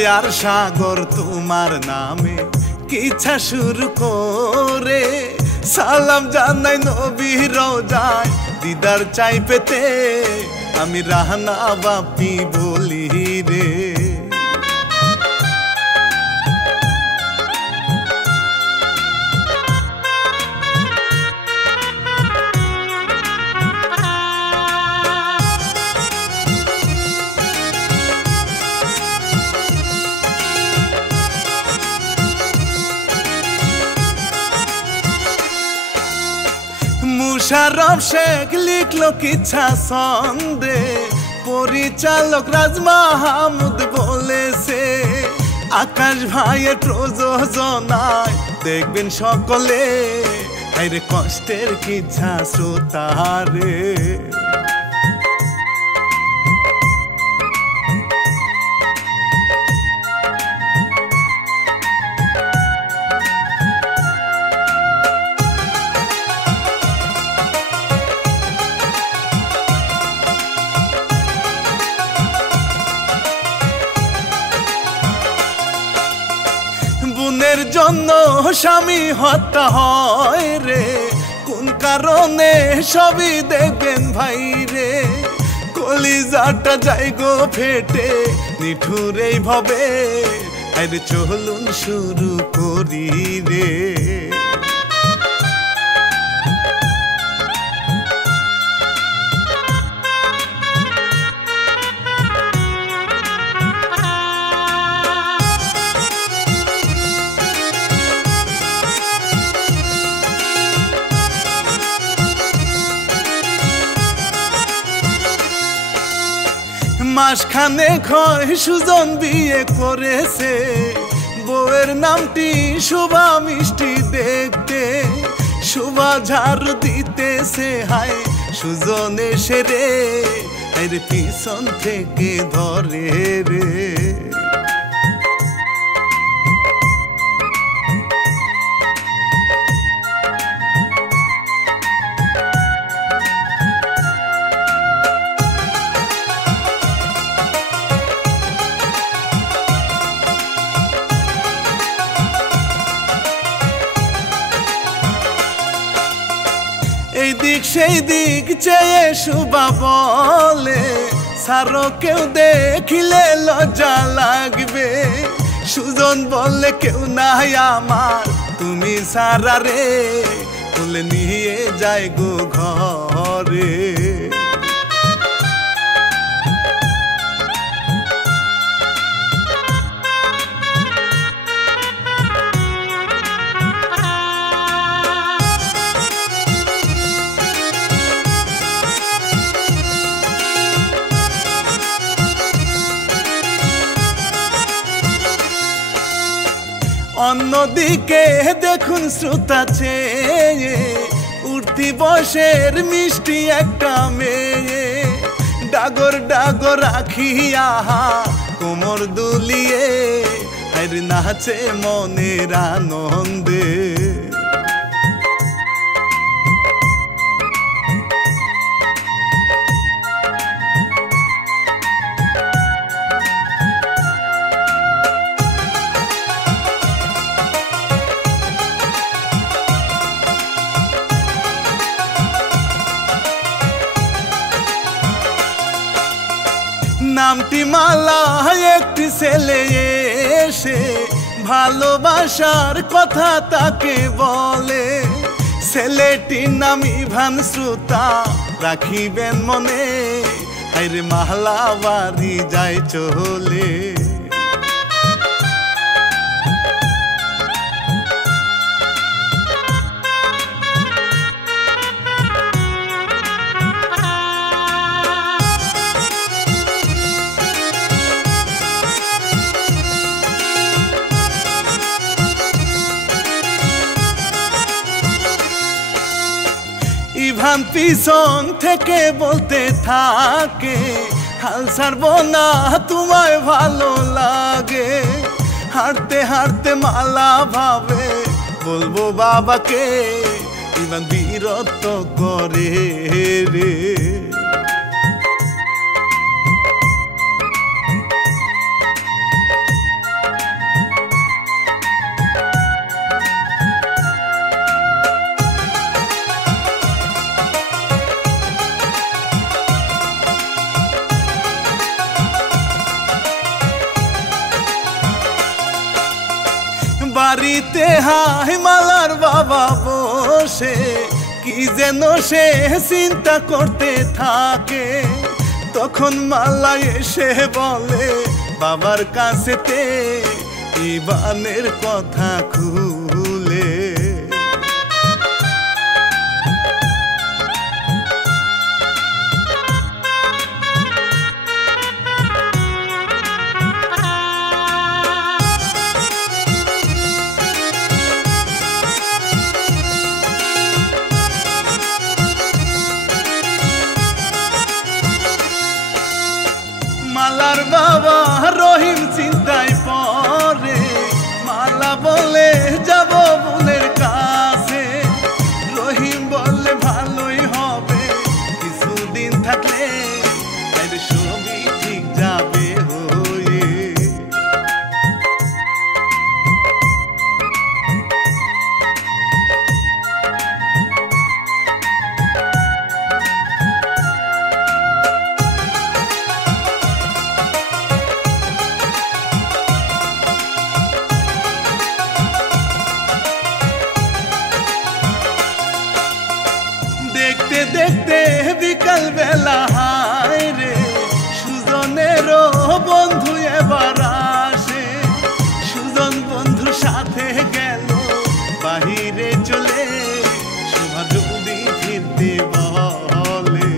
দয়ার সাগর তোমার নামে কিচ্ছা শুরু করে সালাম জানাই নবীর রওজায় দিদার চাই পেতে আমি রাহানা বাপি বলি রে। মুশারফ শেখ লিখলো কিচ্ছা ছন্দে পরিচালক রাজ মাহমুদ বলেছে আকাশ ভাইয়ের প্রযোজনায় দেখবেন সকলে আরে কষ্টের কিচ্ছা শ্রোতারে। বোনের জন্য স্বামী হত্যা হয় রে কোন কারণে সবই দেখবেন ভাই রে। কলিজাটা যাই গো ফেটে নিঠুর এই ভাবে আরে চলুন শুরু করি রে। মাসখানে খয় সুজন বিয়ে করেছে বউয়ের নামটি শোভা মিষ্টি দেখতে শোভা ঝাড়ু দিতেছে হায় সুজন এসে রে আরে পিছন থেকে ধরে রে। এই দিক সেই দিক চেয়ে শুভা বলে সারো কেউ দেখিলে লজ্জা লাগবে সুজন বললে কেউ নাই আমার তুমি সারা রে তুলে নিয়ে যাই গো ঘরে। অন্যদিকে দেখুন শ্রোতা চেয়ে উঠতি বয়সের মিষ্টি একটা মেয়ে ডাগর ডাগর রাখিয়া কোমর দুলিয়ে আর নাচে মনের আনন্দে। নামটি মালা একটি ছেলে এসে ভালোবাসার কথা তাকে বলে ছেলেটির নাম ইভান শ্রোতা রাখিবেন মনে আরে মালা বাড়ি যায় চলে। ইভান পিছন থেকে বলতে থাকে হাল ছাড়বো না তোমায় ভালো লাগে হাঁটতে হাঁটতে মালা ভাবে বলবো বাবাকে ইভান বিরক্ত করে রে। বাড়িতে হাই মালার বাবা বসে কি যেন সে চিন্তা করতে থাকে। তখন মালা এসে বলে বাবার কাছেতে ইবানের কথা খুলে। মালার বাবা রহিম চিন্তায় পড়ে, মালা বলে যাব বোনের কাছে। রহিম বলে ভালোই হবে কিছুদিন থাকলে সবই ঠিক যাবে হয়ে। দেখতে দেখতে বিকাল বেলা হায় রে, সুজনেরও বন্ধু এবার আসে। সুজন বন্ধুর সাথে গেল বাহিরে চলে, শোভা যদি ফিরতে বলে।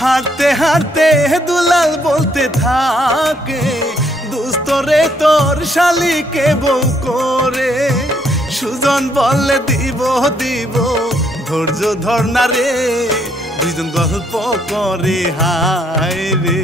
হাঁটতে হাঁটতে দুলাল বলতে থাকে, দুস্তরে তোর শালিকে বউ করে। সুজন বললে দিব দিব ধৈর্য ধর না রে, দুইজন গল্প করে হায় রে।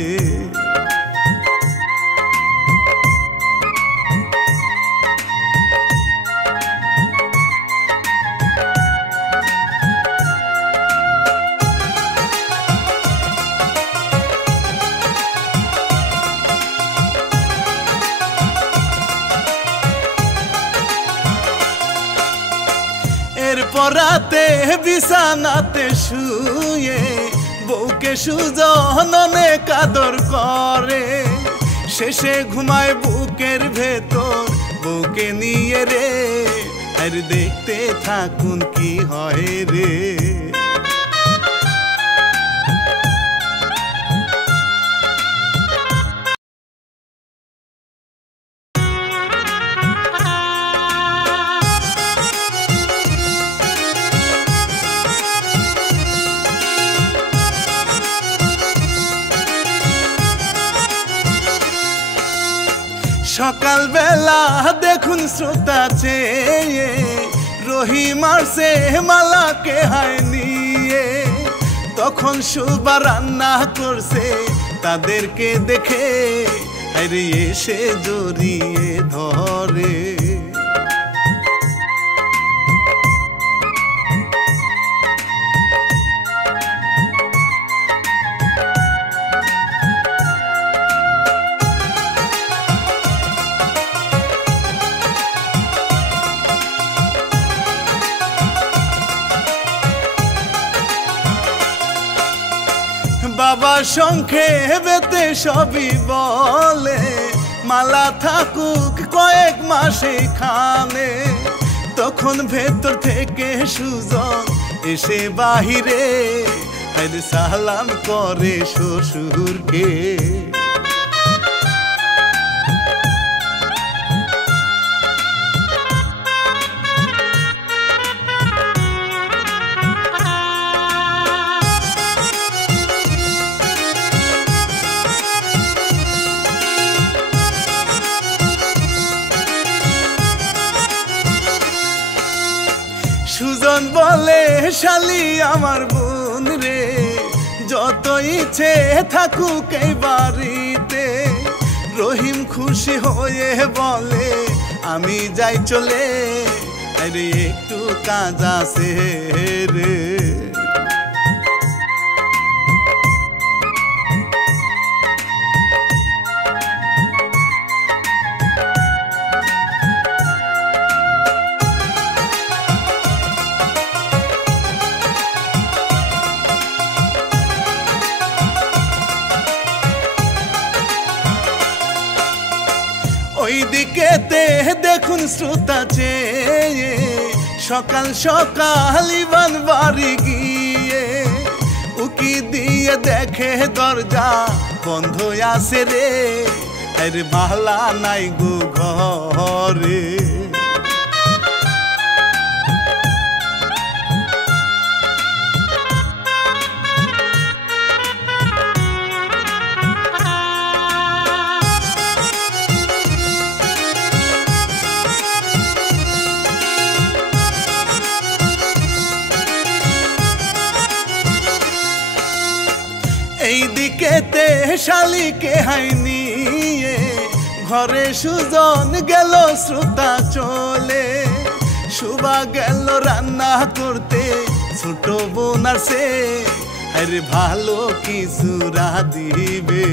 এরপর রাতে বিছানাতে শুয়ে বউকে সুজন অনেক আদর করে। শেষে ঘুমায় বুকের ভেতর বউকে নিয়ে রে, আর দেখতে থাকুন কি হয় রে। সকাল বেলা দেখুন শ্রোতা চেয়ে রহিম আসে মালাকে হায় নিয়ে। তখন সুবা রান্না করছে তাদেরকে দেখে, আরে এসে জড়িয়ে ধরে। বাবা সংক্ষেপে সবই বলে, মালা থাকুক কয়েক মাসে খানে। তখন ভেতর থেকে সুজন এসে বাহিরে, আরে সালাম করে শ্বশুরকে। সুজন বলে শালি আমার বোন রে, যত ইচ্ছে থাকুক এই বাড়িতে। রহিম খুশি হয়ে বলে আমি যাই চলে, আরে একটু কাজ আছে রে। ওই দিকেতে দেখুন শ্রোতা চেয়ে সকাল সকাল ইবান বাড়ি গিয়ে উকি দিয়ে দেখে দরজা বন্ধ আছে রে, আরে বাহলা নাই গো ঘরে। এই দিকেতে শালিকে হাইনিয়ে ঘরে সুজন গেল শ্রোতা চলে, সুবা গেল রান্না করতে ছোট বোন আছে, আরে ভালো কিছু রাঁধিবে।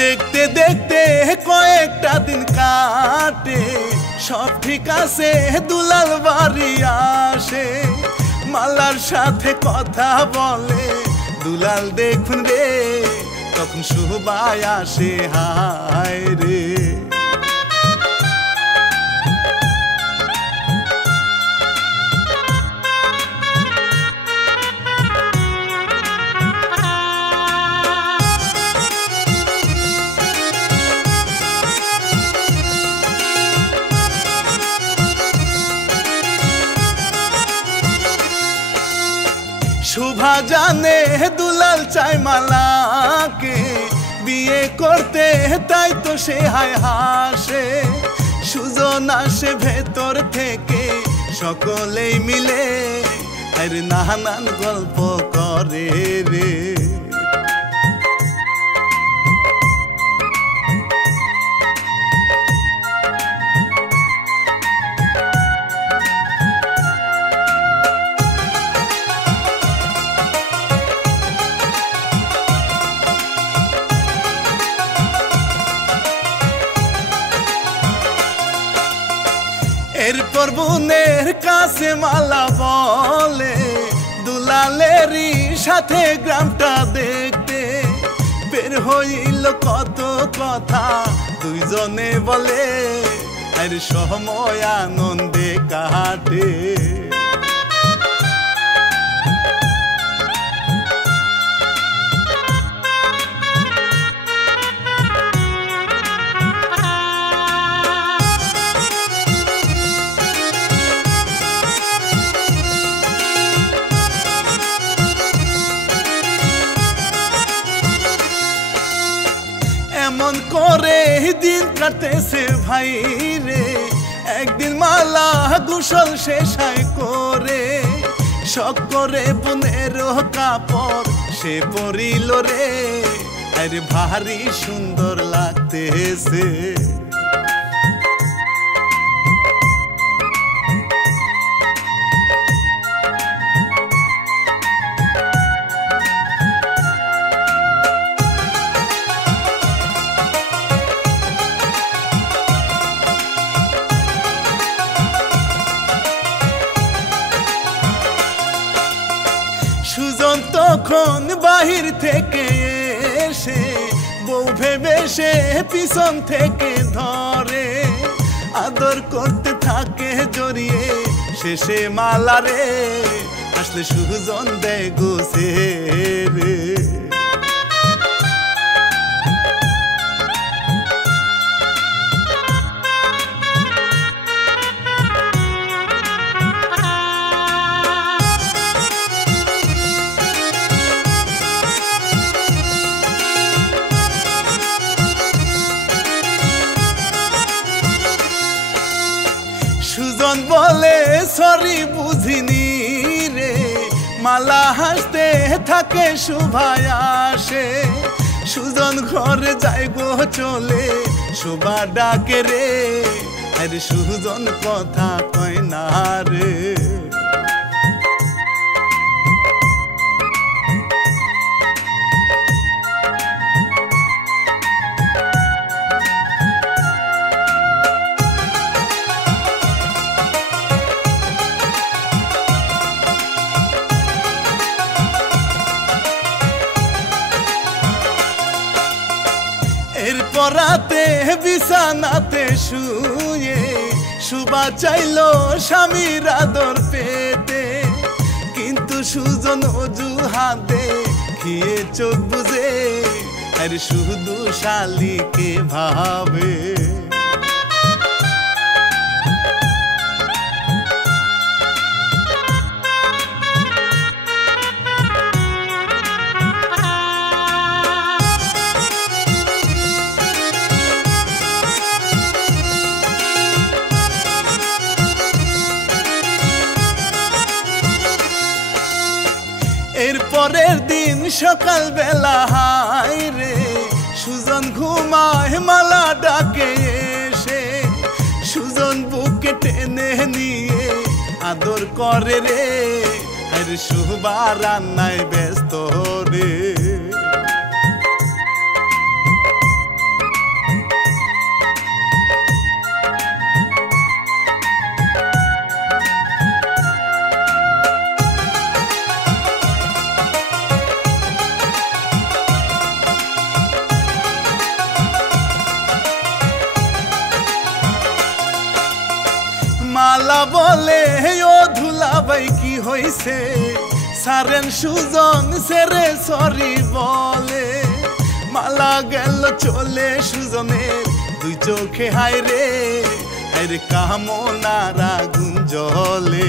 দেখতে দেখতে কয়েকটা দিন কাটে, সব ঠিক আছে দুলাল বাড়ি আসে, মালার সাথে কথা বলে দুলাল দেখুন রে, তখন সুবাই আসে হায় রে। শুভা জানে দুলাল চাই মালাকে বিয়ে করতে, তাই তো সে হায় হাসে, সুজন আসে ভেতর থেকে সকলেই মিলে, আরে নানান গল্প করে রে। এরপর বোনের কাছে মালা বলে দুলালেরই সাথে গ্রামটা দেখতে, বের হইল কত কথা দুইজনে বলে, আর সময় আনন্দে কাটে। এমন করে দিন কাটতেছে ভাই রে, একদিন মালা গোসল শেষাই করে, শখ করে বোনের কাপড় সে পরিল রে, আরে ভারী সুন্দর লাগতেছে। সুজন তখন বাহির থেকে এসে বউ ভেবে সে পিছন থেকে ধরে, আদর করতে থাকে জড়িয়ে শেষে মালা রে, আসলে সুজন দেয় গোসে রে। সুজন বলে সরি বুঝিনি রে, মালা হাসতে থাকে শুভায় আসে, সুজন ঘরে যাই গো চলে শোভা ডাকে রে, আরে সুজন কথা কয় না রে। পরাতে বিছানাতে শুয়ে শুবা চাইল স্বামীর আদর পেতে, কিন্তু সুজন অজুহাতে খিয়ে চোখ বুঝে আর শুধু শালিকে ভাবে। এরপরের দিন সকাল বেলা হায় রে সুজন ঘুমায় মালা ডাকে এসে, সুজন বুকে টেনে নিয়ে আদর করে রে আর শুভা রান্নায় ব্যস্ত রে। মালা বলে ও ধুলাবাই কি হইছে, সারেন সুজন সেরে সরি বলে। মালা গেল চলে সুজনের দুই চোখে হায় রে, আর কামনার আগুন জ্বলে।